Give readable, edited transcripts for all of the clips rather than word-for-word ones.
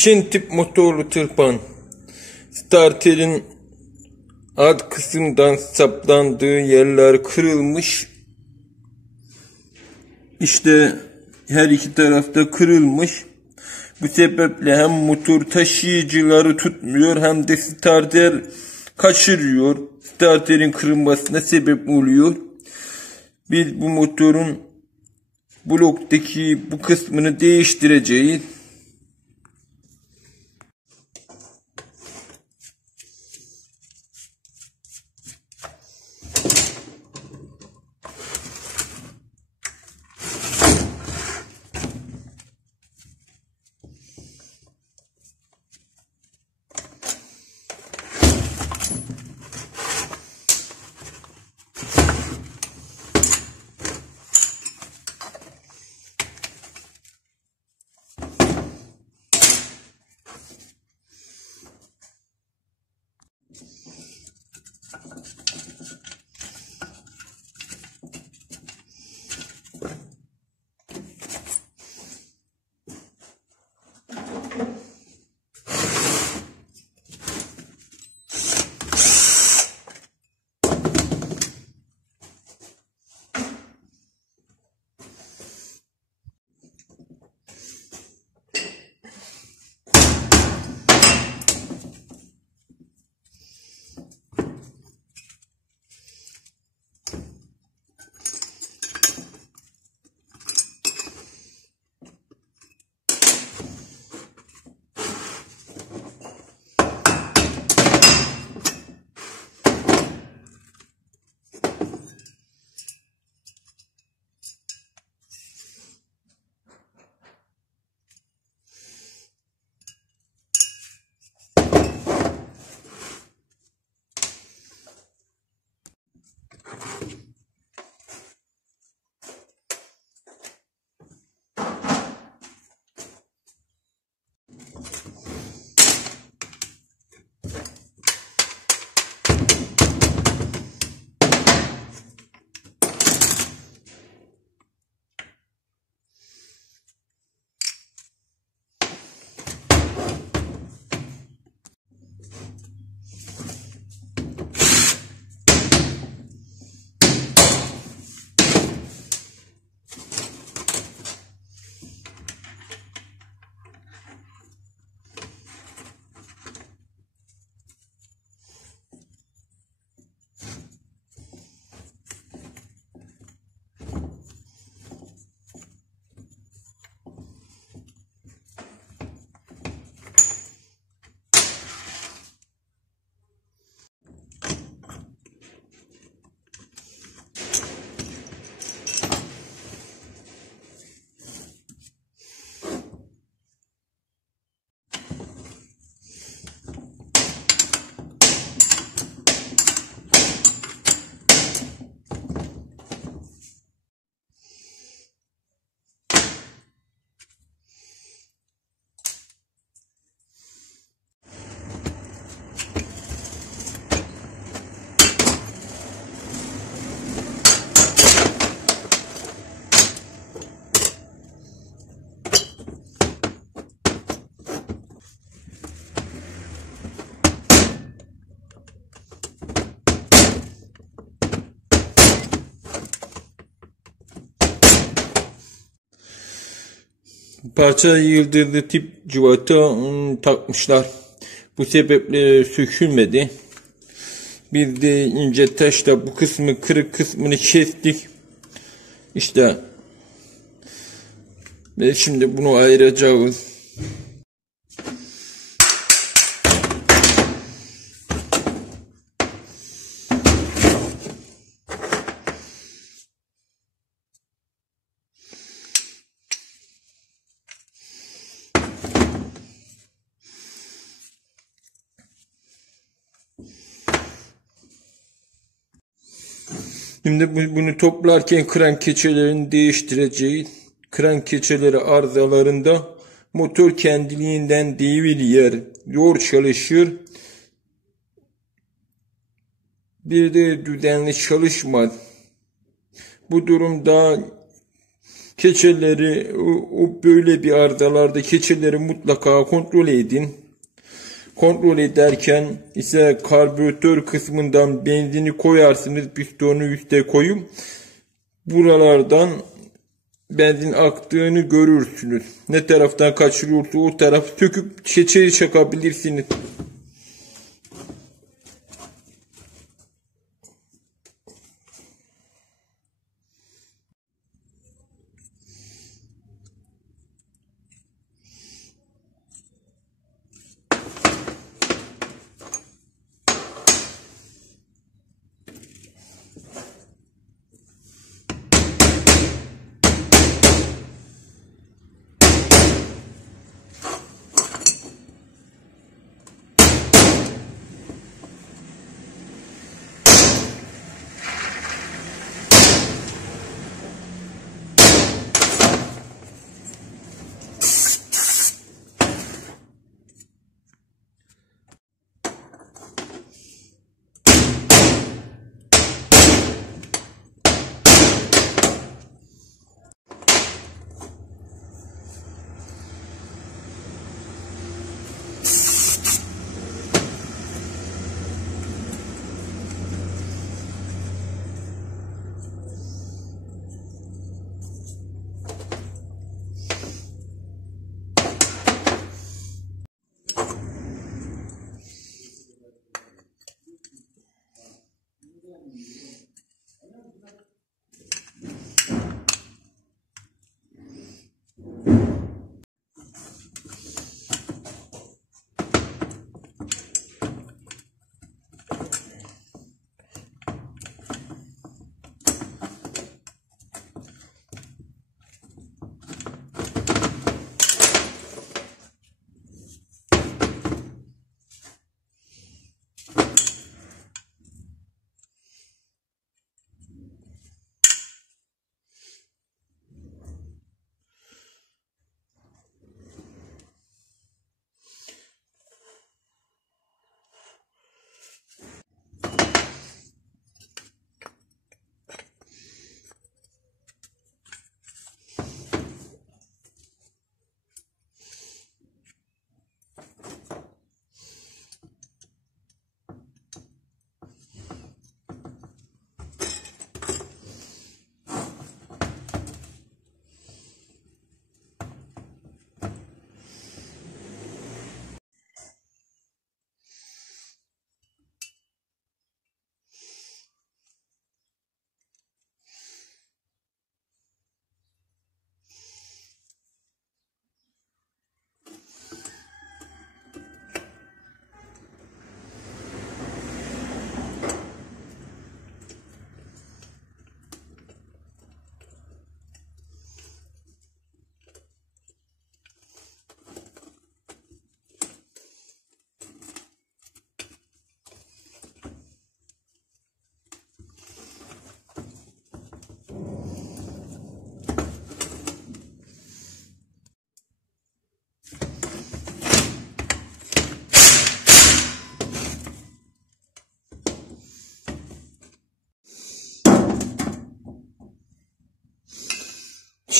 Çin tip motorlu tırpan starterin alt kısımdan saplandığı yerler kırılmış. İşte her iki tarafta kırılmış. Bu sebeple hem motor taşıyıcıları tutmuyor hem de starter kaçırıyor. Starterin kırılmasına sebep oluyor. Biz bu motorun bloktaki bu kısmını değiştireceğiz. Parça yıldırdı tip cıvata takmışlar. Bu sebeple sökülmedi. Bir de ince taşla bu kısmı, kırık kısmını kestik. İşte ve şimdi bunu ayıracağız. Şimdi bunu toplarken kran keçelerini değiştireceğiz. Kran keçeleri arızalarında motor kendiliğinden deviriyor, zor çalışır. Bir de düzenli çalışmaz. Bu durumda Keçeleri o böyle bir arızalarda keçeleri mutlaka kontrol edin. Kontrol ederken ise karbüratör kısmından benzini koyarsınız, pistonu üste koyun. Buralardan benzin aktığını görürsünüz. Ne taraftan kaçırıyorsa o tarafı söküp keçeyi çakabilirsiniz.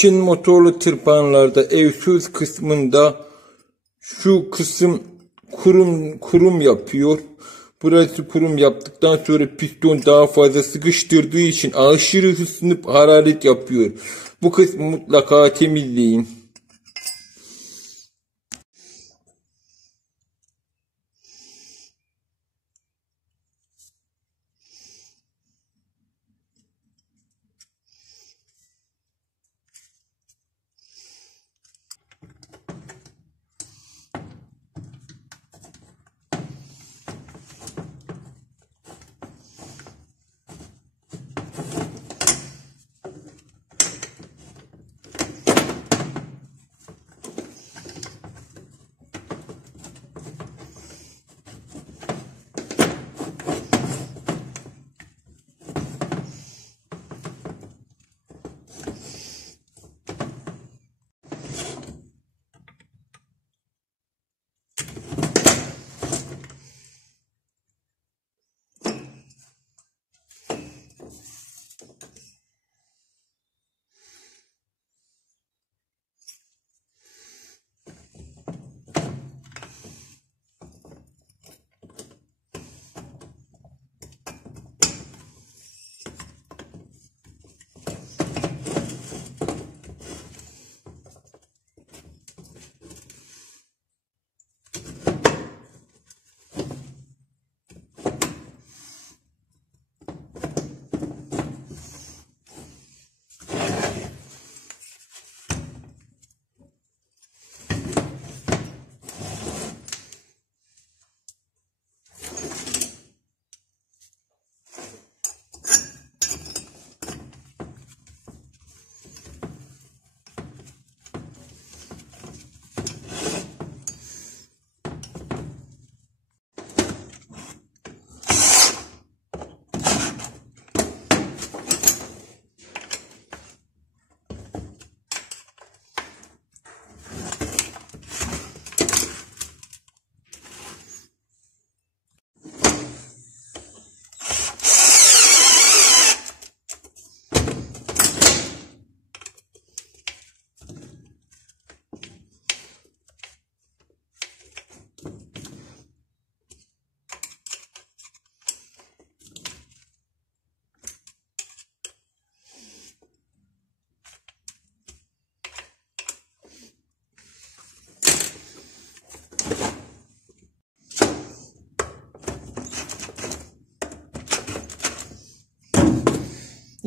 Çin motorlu tırpanlarda evsüz kısmında şu kısım kurum yapıyor. Burası kurum yaptıktan sonra piston daha fazla sıkıştırdığı için aşırı ısınıp hararet yapıyor. Bu kısmı mutlaka temizleyin.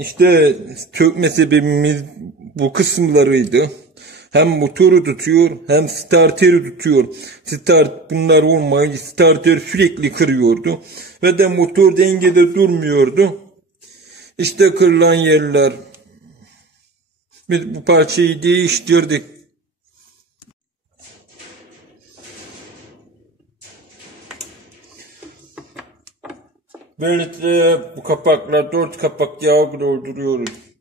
İşte sökme sebebimiz bu kısımlarıydı. Hem motoru tutuyor hem starteri tutuyor. Bunlar olmayınca starter sürekli kırıyordu. Ve de motor dengede durmuyordu. İşte kırılan yerler. Biz bu parçayı değiştirdik. Böylelikle bu kapaklar 4 kapak yağ dolduruyoruz.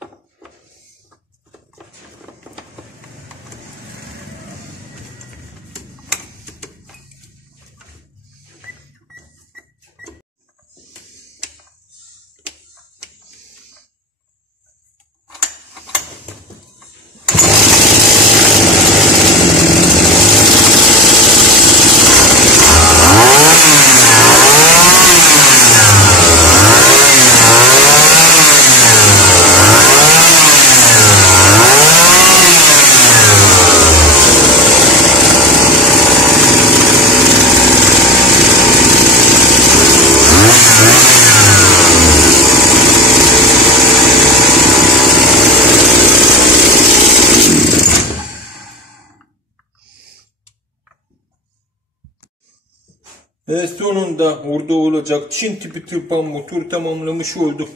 Ve sonunda orada olacak Çin tipi tırpan motor tamamlamış olduk.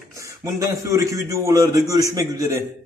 Bundan sonraki videolarda görüşmek üzere.